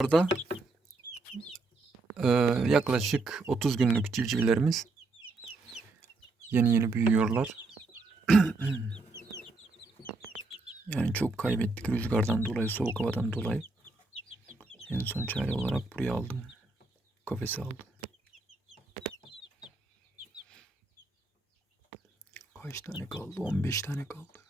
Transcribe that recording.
Burada eee, yaklaşık 30 günlük civcivlerimiz yeni yeni büyüyorlar. Yani çok kaybettik rüzgardan dolayı, soğuk havadan dolayı. En son çare olarak buraya aldım. kafesi aldım. Kaç tane kaldı? 15 tane kaldı.